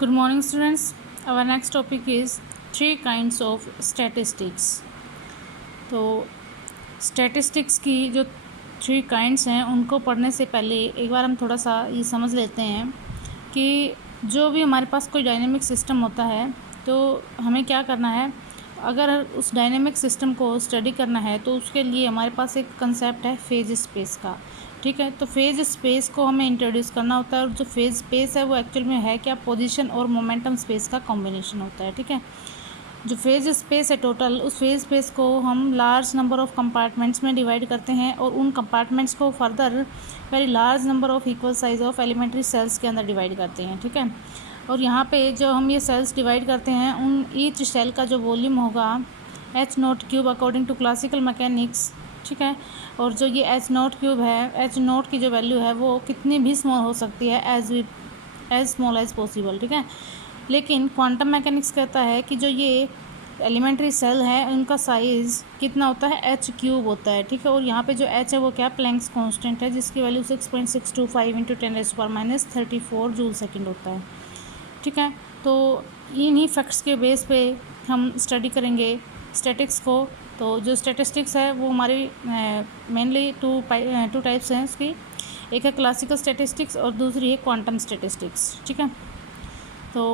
Good morning, students. Our next topic is three kinds of statistics. तो statistics की जो three kinds हैं उनको पढ़ने से पहले एक बार हम थोड़ा सा ये समझ लेते हैं कि जो भी हमारे पास कोई डायनेमिक सिस्टम होता है तो हमें क्या करना है। अगर उस डायनेमिक सिस्टम को स्टडी करना है तो उसके लिए हमारे पास एक कंसेप्ट है फेज स्पेस का। ठीक है, तो फेज स्पेस को हमें इंट्रोड्यूस करना होता है और जो फेज स्पेस है वो एक्चुअल में है क्या, पोजीशन और मोमेंटम स्पेस का कॉम्बिनेशन होता है। ठीक है, जो फेज स्पेस है टोटल, उस फेज स्पेस को हम लार्ज नंबर ऑफ कंपार्टमेंट्स में डिवाइड करते हैं और उन कंपार्टमेंट्स को further very large number of equal size of elementary cells के अंदर डिवाइड करते हैं। ठीक है, और यहाँ पे जो हम ये सेल्स डिवाइड करते हैं उन ईच सेल का जो वॉल्यूम होगा H0³ according to classical mechanics. ठीक है, और जो ये H0³ है, H0 की जो वैल्यू है वो कितनी भी स्मॉल हो सकती है, एज स्मॉल एज पॉसिबल। ठीक है, लेकिन क्वांटम मैकेनिक्स कहता है कि जो ये एलिमेंट्री सेल है उनका साइज़ कितना होता है, H³ होता है। ठीक है, और यहाँ पे जो H है वो क्या, प्लैंक्स कांस्टेंट है जिसकी वैल्यू 6.625 इंटू 10⁻34 जूल सेकेंड होता है। ठीक है, तो इन्हीं फैक्ट्स के बेस पे हम स्टडी करेंगे स्टैटिक्स को। तो जो स्टैटिस्टिक्स है वो हमारी मेनली टू टाइप्स हैं उसकी, एक है क्लासिकल स्टैटिस्टिक्स और दूसरी है क्वांटम स्टैटिस्टिक्स। ठीक है, तो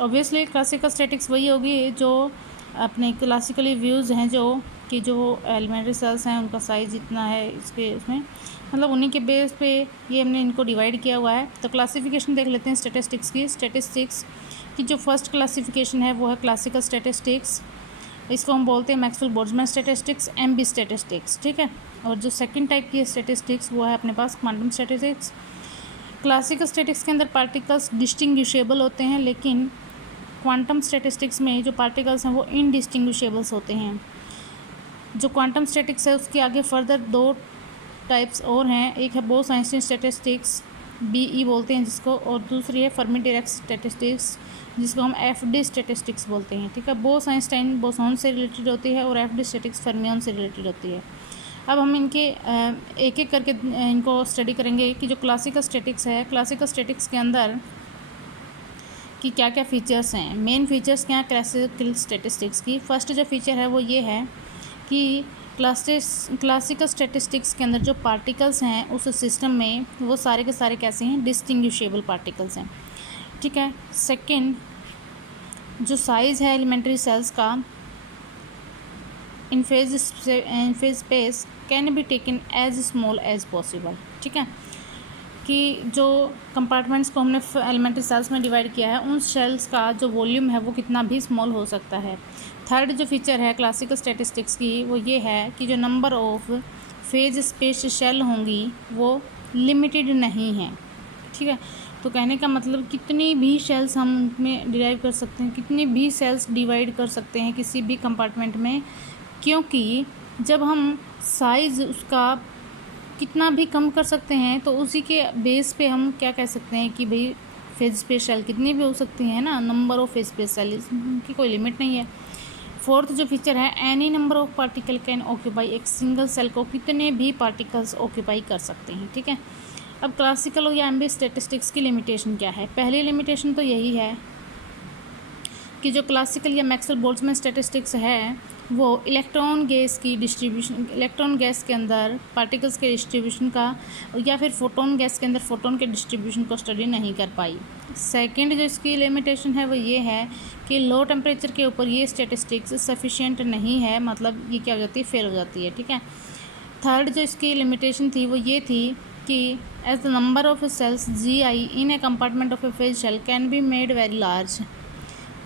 ऑब्वियसली क्लासिकल स्टैटिक्स वही होगी जो अपने क्लासिकली व्यूज़ हैं, जो कि जो एलिमेंट्री सेल्स हैं उनका साइज़ इतना है, इसके उसमें मतलब उन्हीं के बेस पे ये हमने इनको डिवाइड किया हुआ है। तो क्लासिफिकेशन देख लेते हैं स्टैटिस्टिक्स की। स्टैटिस्टिक्स की जो फर्स्ट क्लासिफिकेशन है वो है क्लासिकल स्टैटिस्टिक्स, इसको हम बोलते हैं Maxwell Boltzmann statistics, MB statistics. ठीक है, और जो सेकंड टाइप की स्टैटिस्टिक्स वो है अपने पास क्वांटम स्टैटिस्टिक्स। क्लासिकल स्टैटिक्स के अंदर पार्टिकल्स डिस्टिंग्विशेबल होते हैं, लेकिन क्वांटम स्टैटिस्टिक्स में जो पार्टिकल्स हैं वो इनडिस्टिंग्विशेबल्स होते हैं। जो क्वांटम स्टैटिक्स है उसके आगे फर्दर दो टाइप्स और हैं, एक है बोस-आइंस्टीन स्टैटिस्टिक्स, बीई बोलते हैं जिसको, और दूसरी है फर्मी-डिराक स्टैटिस्टिक्स जिसको हम एफडी स्टैटिस्टिक्स बोलते हैं। ठीक है, बोस-आइंस्टाइन बोसॉन से रिलेटेड होती है और एफडी स्टैटिक्स फर्मियन से रिलेटेड होती है। अब हम इनके एक एक करके इनको स्टडी करेंगे कि जो क्लासिकल स्टैटिक्स है, क्लासिकल स्टैटिक्स के अंदर कि क्या क्या फ़ीचर्स हैं, मेन फीचर्स क्या हैं क्लासिकल स्टैटिस्टिक्स की। फर्स्ट जो फीचर है वो ये है कि क्लासिकल स्टैटिस्टिक्स के अंदर जो पार्टिकल्स हैं उस सिस्टम में वो सारे के सारे कैसे हैं, डिस्टिंग्विशेबल पार्टिकल्स हैं। ठीक है, सेकंड जो साइज़ है एलिमेंट्री सेल्स का in phase space can be taken as small as possible. ठीक है, कि जो कंपार्टमेंट्स को हमने एलिमेंट्री सेल्स में डिवाइड किया है उन सेल्स का जो वॉल्यूम है वो कितना भी स्मॉल हो सकता है। थर्ड जो फीचर है क्लासिकल स्टैटिस्टिक्स की वो ये है कि जो number of phase space cell होंगी वो लिमिटेड नहीं है। ठीक है, तो कहने का मतलब कितनी भी सेल्स हम में डिराइव कर सकते हैं, कितनी भी सेल्स डिवाइड कर सकते हैं किसी भी कंपार्टमेंट में, क्योंकि जब हम साइज़ उसका कितना भी कम कर सकते हैं तो उसी के बेस पे हम क्या कह सकते हैं कि भाई फेज स्पेस सेल कितनी भी हो सकती है ना, number of phase space cell की कोई लिमिट नहीं है। फोर्थ जो फीचर है, any number of particle can occupy, एक सिंगल सेल को कितने भी पार्टिकल्स ऑक्यूपाई कर सकते हैं। ठीक है, अब क्लासिकल या एमबी स्टैटिस्टिक्स की लिमिटेशन क्या है। पहली लिमिटेशन तो यही है कि जो क्लासिकल या मैक्सवेल बोल्ट्जमैन स्टैटिस्टिक्स है वो इलेक्ट्रॉन गैस की डिस्ट्रीब्यूशन, इलेक्ट्रॉन गैस के अंदर पार्टिकल्स के डिस्ट्रीब्यूशन का या फिर फोटोन गैस के अंदर फोटोन के डिस्ट्रीब्यूशन को स्टडी नहीं कर पाई। सेकंड जो इसकी लिमिटेशन है वो ये है कि लो टेम्परेचर के ऊपर ये स्टैटिस्टिक्स सफिशिएंट नहीं है, मतलब ये क्या हो जाती है, फेल हो जाती है। ठीक है, थर्ड जो इसकी लिमिटेशन थी वो ये थी कि as the number of cells GI in a compartment of a phase cell can be made very large,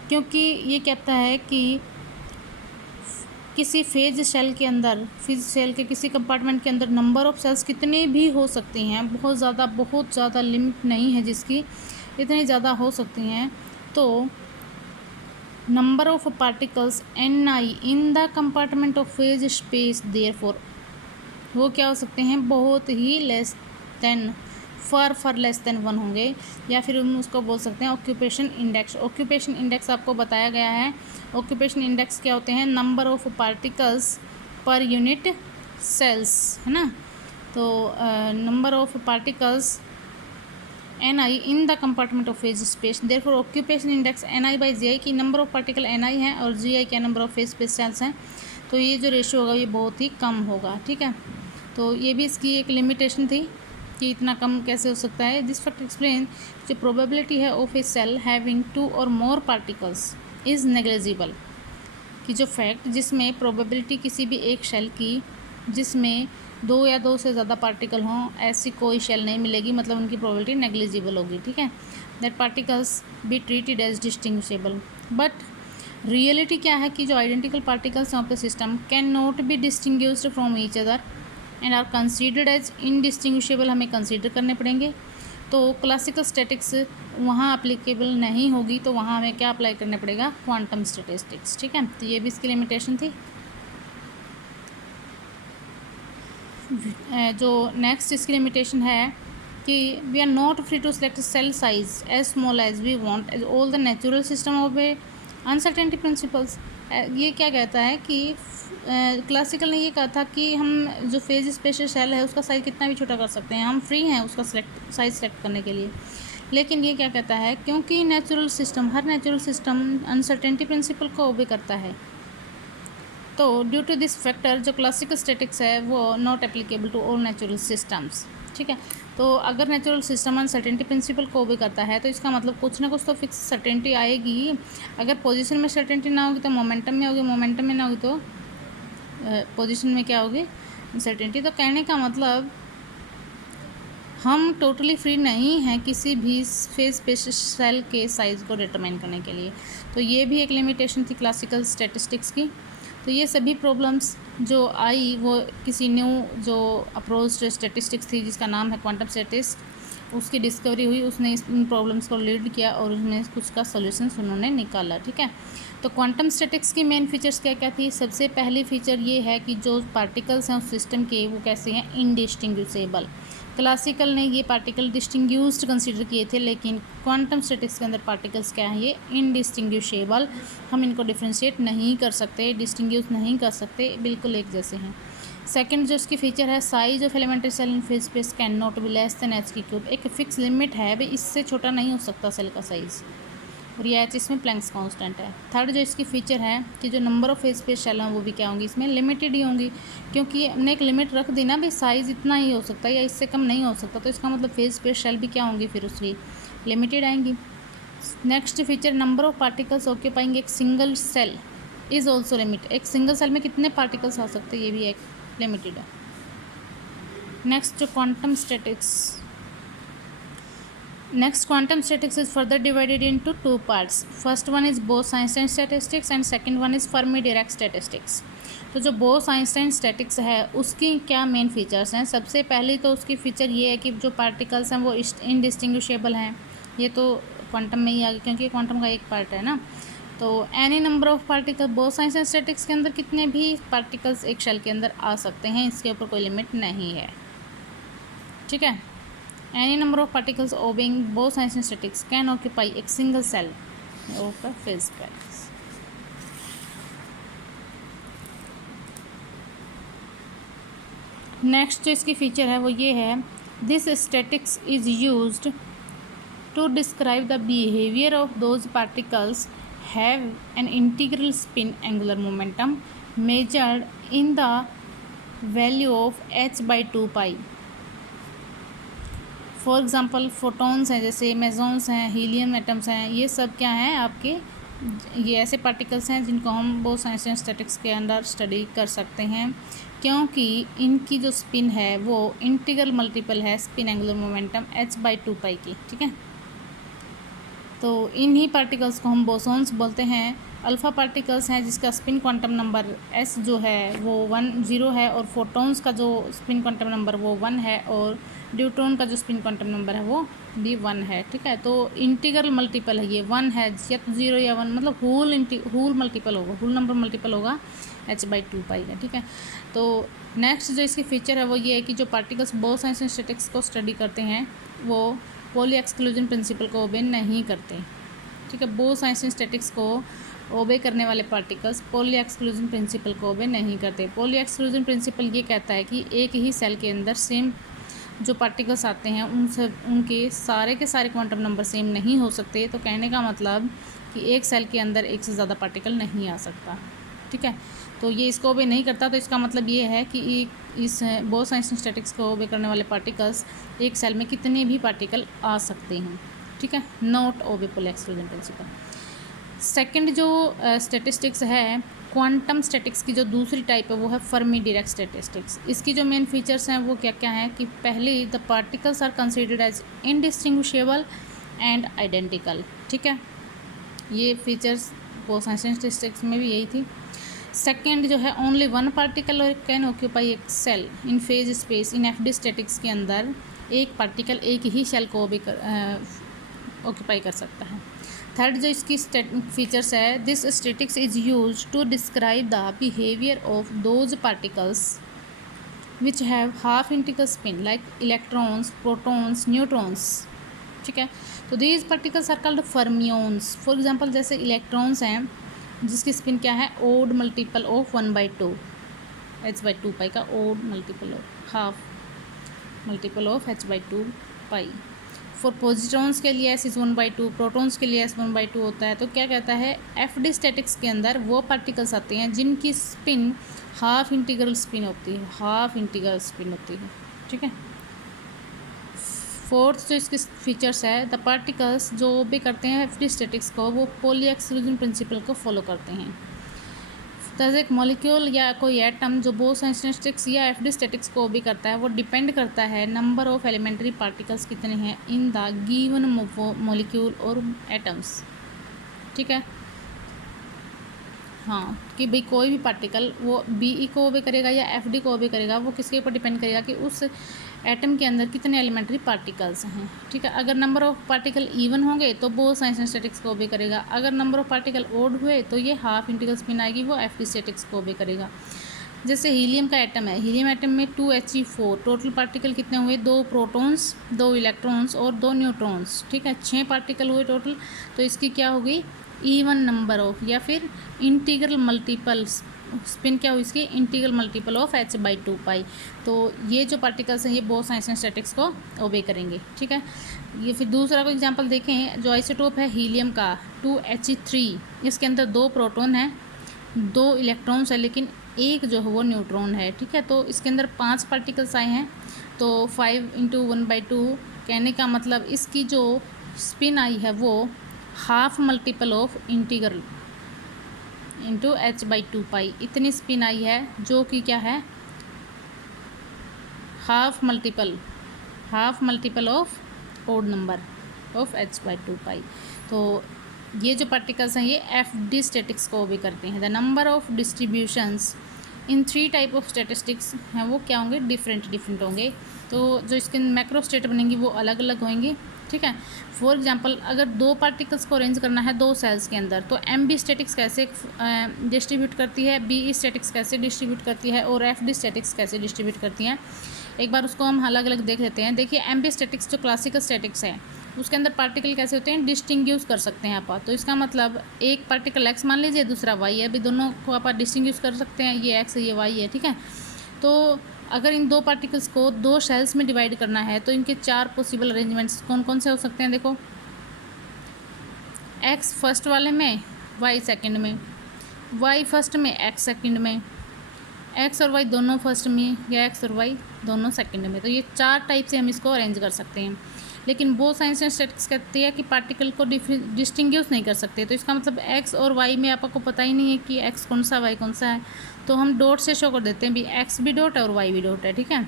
क्योंकि ये कहता है कि किसी फेज सेल के अंदर, फेज सेल के किसी कंपार्टमेंट के अंदर नंबर ऑफ सेल्स कितनी भी हो सकती हैं, बहुत ज़्यादा लिमिट नहीं है जिसकी, इतनी ज़्यादा हो सकती हैं। तो number of particles Ni in the compartment of phase space therefore वो क्या हो सकते हैं, बहुत ही लेस देन, फर लेस देन 1 होंगे, या फिर हम उसको बोल सकते हैं ऑक्यूपेशन इंडेक्स। ऑक्यूपेशन इंडेक्स आपको बताया गया है। ऑक्यूपेशन इंडेक्स क्या होते हैं, number of particles per unit cells, है ना। तो number of particles Ni in the compartment of phase space. Therefore occupation index Ni by Gi की नंबर ऑफ पार्टिकल Ni हैं और Gi क्या number of phase space cells हैं, तो ये जो रेशियो होगा ये बहुत ही कम होगा। ठीक है, तो ये भी इसकी एक लिमिटेशन थी कि इतना कम कैसे हो सकता है। दिस फैक्ट एक्सप्लेन जो प्रोबेबिलिटी है ऑफ ए सेल हैविंग 2 और मोर पार्टिकल्स इज़ नेग्लिजिबल, कि जो फैक्ट जिसमें प्रोबेबिलिटी किसी भी एक शेल की जिसमें 2 या 2 से ज़्यादा पार्टिकल हों, ऐसी कोई शेल नहीं मिलेगी, मतलब उनकी प्रोबेबिलिटी नेग्लिजिबल होगी। ठीक है, that particles be treated as distinguishable. But reality क्या है कि जो identical particles of the system can not be distinguished from each other and are considered as indistinguishable, हमें कंसिडर करने पड़ेंगे। तो क्लासिकल स्टैटिक्स वहाँ अप्लीकेबल नहीं होगी, तो वहाँ हमें क्या अप्लाई करना पड़ेगा, क्वांटम स्टैटिस्टिक्स। ठीक है, तो ये भी इसकी लिमिटेशन थी। जो नेक्स्ट इसकी लिमिटेशन है कि we are not free to select cell size as small as we want as all the natural system of a uncertainty principles. ये क्या कहता है कि क्लासिकल ने ये कहा था कि हम जो फेज स्पेशल सेल है उसका साइज़ कितना भी छोटा कर सकते हैं, हम फ्री हैं उसका साइज़ सेलेक्ट करने के लिए। लेकिन ये क्या कहता है, क्योंकि नेचुरल सिस्टम, हर नेचुरल सिस्टम अनसर्टेनिटी प्रिंसिपल को ओबे करता है, तो ड्यू टू दिस फैक्टर जो क्लासिकल स्टैटिक्स है वो not applicable to all natural systems. ठीक है, तो अगर नेचुरल सिस्टम अनसर्टेनिटी प्रिंसिपल को ओबे करता है तो इसका मतलब कुछ ना कुछ तो फिक्स सर्टेनिटी आएगी। अगर पोजीशन में सर्टेनिटी ना होगी तो मोमेंटम में होगी, मोमेंटम में ना होगी तो पोजीशन में क्या होगी, अनसर्टेनिटी। तो कहने का मतलब हम टोटली फ्री नहीं हैं किसी भी फेज स्पेस सेल के साइज़ को डिटरमाइन करने के लिए। तो ये भी एक लिमिटेशन थी क्लासिकल स्टैटिस्टिक्स की। तो ये सभी प्रॉब्लम्स जो आई वो किसी न्यू जो अप्रोच स्टैटिस्टिक्स थी जिसका नाम है क्वांटम स्टैटिस्टिक्स, उसकी डिस्कवरी हुई, उसने इन प्रॉब्लम्स को लीड किया और उसमें कुछ का सॉल्यूशंस उन्होंने निकाला। ठीक है, तो क्वांटम स्टैटिक्स की मेन फीचर्स क्या क्या थी। सबसे पहली फीचर ये है कि जो पार्टिकल्स हैं उस सिस्टम के वो कैसे हैं, इनडिस्टिंग्विशेबल। क्लासिकल ने ये पार्टिकल डिस्टिंग्यूस्ड कंसीडर किए थे, लेकिन क्वांटम स्टैटिक्स के अंदर पार्टिकल्स क्या हैं, ये इनडिस्टिंग्विशेबल, हम इनको डिफ्रेंशिएट नहीं कर सकते, डिस्टिंग्यूश नहीं कर सकते, बिल्कुल एक जैसे हैं। सेकंड जो इसकी फीचर है, size of elementary cell in phase space can not be less than h की क्यूब। एक फिक्स लिमिट है भाई, इससे छोटा नहीं हो सकता सेल का साइज़, और ये एच इसमें प्लैंक्स कांस्टेंट है। थर्ड जो इसकी फीचर है कि जो number of phase space cell हैं वो भी क्या होंगी, इसमें लिमिटेड ही होंगी, क्योंकि हमने एक लिमिट रख दी ना भाई, साइज़ इतना ही हो सकता है या इससे कम नहीं हो सकता, तो इसका मतलब फेज स्पेस सेल भी क्या होंगी, फिर उसकी लिमिटेड आएंगी। Next feature, number of particles occupying एक single cell is also limit. एक सिंगल सेल में कितने पार्टिकल्स आ सकते हैं, ये भी एक लिमिटेड है। नेक्स्ट जो quantum statics, next quantum statics is further divided into 2 parts. First one is Bose Einstein statistics and second one is Fermi Dirac statistics. तो जो बोस-आइंस्टाइन स्टैटिक्स है उसकी क्या मेन फीचर्स हैं। सबसे पहले तो उसकी फीचर ये है कि जो पार्टिकल्स हैं वो इनडिस्टिंग्विशेबल हैं, ये तो क्वांटम में ही आ गया क्योंकि क्वांटम का एक पार्ट है ना। तो any number of particle, Bose Einstein statics के अंदर कितने भी पार्टिकल्स एक शेल के अंदर आ सकते हैं, इसके ऊपर कोई लिमिट नहीं है। ठीक है, any number of particles obeying Bose Einstein statics can occupy एक single cell of a phase space. Next जो इसकी फीचर है वो ये है, this statics is used to describe the behaviour of those particles have an integral spin angular momentum measured in the value of h by 2 pi। For example photons हैं, जैसे मेसॉन्स हैं, helium atoms हैं, ये सब क्या हैं आपके, ये ऐसे पार्टिकल्स हैं जिनको हम बोस-आइंस्टाइन स्टैटिक्स के अंदर स्टडी कर सकते हैं, क्योंकि इनकी जो स्पिन है वो इंटीग्रल मल्टीपल है spin angular momentum h by 2 pi की। ठीक है, तो इन्हीं पार्टिकल्स को हम बोसॉन्स बोलते हैं। अल्फ़ा पार्टिकल्स हैं जिसका स्पिन क्वांटम नंबर s जो है वो 0 है, और फोटॉन्स का जो स्पिन क्वांटम नंबर वो 1 है, और ड्यूट्रॉन का जो स्पिन क्वांटम नंबर है वो भी 1 है। ठीक है, तो इंटीग्रल मल्टीपल है, ये 1 है या तो 0 या 1, मतलब होल मल्टीपल होगा, होल नंबर मल्टीपल होगा h by 2 pi का। ठीक है, तो नेक्स्ट जो इसकी फीचर है वो ये है कि जो पार्टिकल्स बोस-आइंस्टाइन स्टैटिक्स को स्टडी करते हैं वो पॉली एक्सक्लूजन प्रिंसिपल को ओबे नहीं करते। ठीक है, बोस-आइंस्टाइन स्टैटिक्स को ओबे करने वाले पार्टिकल्स पॉली एक्सक्लूजन प्रिंसिपल को ओबे नहीं करते। पॉली एक्सक्लूजन प्रिंसिपल ये कहता है कि एक ही सेल के अंदर सेम जो पार्टिकल्स आते हैं उनसे उनके सारे के सारे क्वांटम नंबर सेम नहीं हो सकते। तो कहने का मतलब कि एक सेल के अंदर एक से ज़्यादा पार्टिकल नहीं आ सकता, ठीक है। तो ये इसको ओबे नहीं करता, तो इसका मतलब ये है कि इस बोस-आइंस्टाइन स्टैटिक्स को ओबे करने वाले पार्टिकल्स एक सेल में कितने भी पार्टिकल आ सकते हैं, ठीक है, not obey Pauli exclusion principle. Second जो स्टैटिस्टिक्स है क्वांटम स्टैटिक्स की, जो दूसरी टाइप है वो है फर्मी डायरेक्ट स्टैटिस्टिक्स। इसकी जो मेन फीचर्स हैं वो क्या क्या हैं कि पहले the particles are considered as indistinguishable and identical, ठीक है, ये फीचर्स बोस-आइंस्टाइन स्टैटिस्टिक्स में भी यही थी। सेकेंड जो है only one particle can occupy एक cell in phase space. In FD statics के अंदर एक पार्टिकल एक ही सेल को भी ऑक्यूपाई कर सकता है। थर्ड जो इसकी फीचर्स है, this statics is use to describe the behaviour of those particles which have half integral spin like electrons, protons, neutrons, ठीक है। तो these particles are called fermions. For example जैसे इलेक्ट्रॉन्स हैं जिसकी स्पिन क्या है, odd multiple of 1/2 h/2 pi का odd multiple of half multiple of h/2 pi. For positrons के लिए s is 1/2, प्रोटॉन्स के लिए s 1/2 होता है। तो क्या कहता है, एफडी स्टैटिक्स के अंदर वो पार्टिकल्स आते हैं जिनकी स्पिन हाफ इंटीग्रल स्पिन होती है, हाफ इंटीग्रल स्पिन होती है, ठीक है। फोर्थ जो इसके फीचर्स है, द पार्टिकल्स जो भी करते हैं एफडी स्टैटिक्स को वो पोली एक्सक्लूजन प्रिंसिपल को फॉलो करते हैं। जैसे एक मॉलिक्यूल या कोई एटम जो बोस-आइंस्टाइन स्टैटिक्स या एफडी स्टैटिक्स को भी करता है, वो डिपेंड करता है नंबर ऑफ एलिमेंट्री पार्टिकल्स कितने हैं इन द गिवन मॉलिक्यूल और एटम्स, ठीक है। हाँ, कि भाई कोई भी पार्टिकल वो बीई को ओबे करेगा या एफडी को ओबे करेगा, वो किसके ऊपर डिपेंड करेगा कि उस एटम के अंदर कितने एलिमेंट्री पार्टिकल्स हैं, ठीक है। अगर नंबर ऑफ पार्टिकल इवन होंगे तो बोस-आइंस्टाइन स्टैटिक्स को ओबे करेगा। अगर नंबर ऑफ पार्टिकल ओड हुए तो ये हाफ इंटीग्रल स्पिन आएगी, वो एफडी स्टैटिक्स को ओबे करेगा। जैसे हीलियम का एटम है, हीलियम एटम में 2He4, टोटल पार्टिकल कितने हुए, 2 प्रोटॉन्स, 2 इलेक्ट्रॉन्स और 2 न्यूट्रॉन्स, ठीक है, 6 पार्टिकल हुए टोटल। तो इसकी क्या होगी, इवन नंबर ऑफ या फिर इंटीग्रल मल्टीपल्स, स्पिन क्या हुई इसकी, integral multiple of h/2 pi. तो ये जो पार्टिकल्स हैं ये बोस-आइंस्टाइन स्टैटिक्स को ओबे करेंगे, ठीक है। ये फिर दूसरा कोई एग्जांपल देखें, जो आइसोटोप है हीलियम का 2He3, इसके अंदर 2 प्रोटॉन हैं, 2 इलेक्ट्रॉन्स है, लेकिन एक जो है वो न्यूट्रॉन है, ठीक है। तो इसके अंदर 5 पार्टिकल्स आए हैं, तो 5 × 1/2 कहने का मतलब इसकी जो स्पिन आई है वो half multiple of integral into h/2 pi, इतनी स्पिन आई है, जो कि क्या है, half multiple of odd number of h/2 pi. तो ये जो पार्टिकल्स हैं ये एफडी स्टैटिक्स को भी करते हैं। The number of distributions in 3 type of statistics हैं वो क्या होंगे, डिफरेंट होंगे। तो जो इसके मैक्रो स्टेट बनेंगी वो अलग अलग होंगी, ठीक है। फॉर एग्जांपल अगर 2 पार्टिकल्स को अरेंज करना है 2 सेल्स के अंदर, तो एमबी स्टैटिक्स कैसे डिस्ट्रीब्यूट करती है, बीई स्टैटिक्स कैसे डिस्ट्रीब्यूट करती है और एफडी स्टैटिक्स कैसे डिस्ट्रीब्यूट करती हैं, एक बार उसको हम अलग अलग देख लेते हैं। देखिए एमबी स्टैटिक्स जो क्लासिकल स्टैटिक्स है उसके अंदर पार्टिकल कैसे होते हैं, डिस्टिंग्यूश कर सकते हैं आप। तो इसका मतलब एक पार्टिकल एक्स मान लीजिए, दूसरा वाई है, अभी दोनों को आप डिस्टिंग्यूश कर सकते हैं, ये एक्स है ये वाई है, ठीक है। तो अगर इन 2 पार्टिकल्स को 2 शेल्स में डिवाइड करना है तो इनके 4 पॉसिबल अरेंजमेंट्स कौन कौन से हो सकते हैं, देखो, एक्स फर्स्ट वाले में, वाई सेकंड में, वाई फर्स्ट में, एक्स सेकंड में, एक्स और वाई दोनों फर्स्ट में या एक्स और वाई दोनों सेकंड में। तो ये 4 टाइप से हम इसको अरेंज कर सकते हैं। लेकिन बोस-आइंस्टाइन स्टैटिक्स कहती है कि पार्टिकल को डिस्टिंग्यूश नहीं कर सकते। तो इसका मतलब एक्स और वाई में आपको पता ही नहीं है कि एक्स कौन सा वाई कौन सा है, तो हम डॉट से शो कर देते हैं भी एक्स भी डॉट है और वाई भी डॉट है, ठीक है।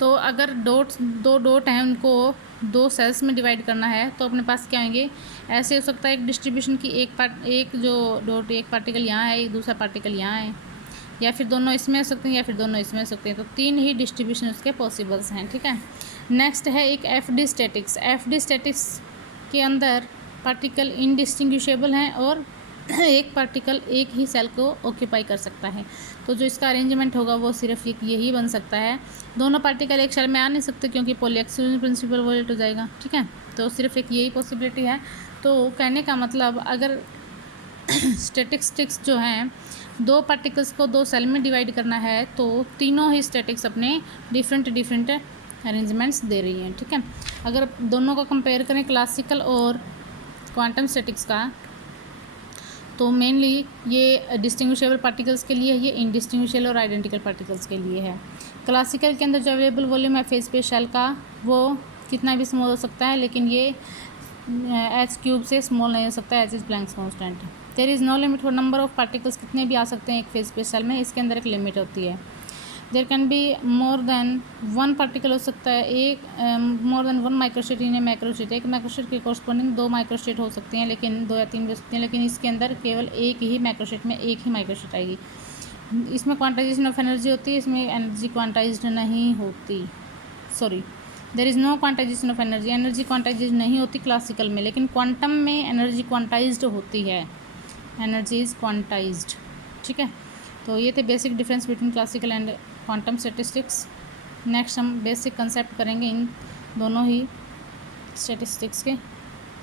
तो अगर दो डॉट हैं उनको 2 सेल्स में डिवाइड करना है तो अपने पास क्या होंगे, ऐसे हो सकता है एक डिस्ट्रीब्यूशन की एक जो डॉट, एक पार्टिकल यहाँ है, एक दूसरा पार्टिकल यहाँ है, या फिर दोनों इसमें हो सकते हैं या फिर दोनों इसमें हो सकते हैं। तो 3 ही डिस्ट्रीब्यूशन उसके पॉसिबल्स हैं, ठीक है। नेक्स्ट है एक एफडी स्टैटिक्स। एफडी स्टैटिक्स के अंदर पार्टिकल इनडिस्टिंग्विशेबल हैं और एक पार्टिकल एक ही सेल को ऑक्यूपाई कर सकता है। तो जो इसका अरेंजमेंट होगा वो सिर्फ यही बन सकता है, दोनों पार्टिकल एक सेल में आ नहीं सकते क्योंकि पोली एक्सक्लूजन प्रिंसिपल वोलेट हो जाएगा, ठीक है। तो सिर्फ एक यही पॉसिबिलिटी है। तो कहने का मतलब अगर स्टैटिस्टिक्स जो हैं 2 पार्टिकल्स को 2 सेल में डिवाइड करना है तो तीनों ही स्टैटिक्स अपने डिफरेंट अरेंजमेंट्स दे रही हैं, ठीक है। अगर दोनों को कंपेयर करें क्लासिकल और क्वांटम स्टैटिक्स का, तो मेनली ये डिस्टिंग्विशेबल पार्टिकल्स के लिए, ये इनडिस्टिंग्विशेबल और आइडेंटिकल पार्टिकल्स के लिए है। क्लासिकल के अंदर जो अवेलेबल वॉल्यूम है फेज स्पेस शेल का, वो कितना भी स्मॉल हो सकता है, लेकिन ये एच क्यूब से स्मॉल नहीं हो सकता, h is Planck's constant. There is no limit for number of particles, कितने भी आ सकते हैं एक फेज स्पेस शेल में, इसके अंदर एक लिमिट होती है। There can be more than one particle हो सकता है, एक more than one microstate in a microstate, एक माइक्रोस्टेट के कॉरस्पॉन्डिंग 2 माइक्रोस्टेट हो सकती हैं, लेकिन 2 या 3 भी हो सकती हैं, लेकिन इसके अंदर केवल एक ही माइक्रोस्टेट में एक ही माइक्रोस्टेट आएगी। इसमें क्वांटाइजेशन ऑफ एनर्जी होती है, इसमें एनर्जी क्वांटाइज्ड नहीं होती, sorry there is no quantization of energy, energy quantize नहीं होती क्लासिकल में, लेकिन क्वांटम में एनर्जी क्वांटाइज्ड होती है, एनर्जी इज़ क्वांटाइज्ड, ठीक है। तो ये थे basic difference between classical and quantum statistics. Next हम बेसिक कंसेप्ट करेंगे इन दोनों ही स्टैटिस्टिक्स के।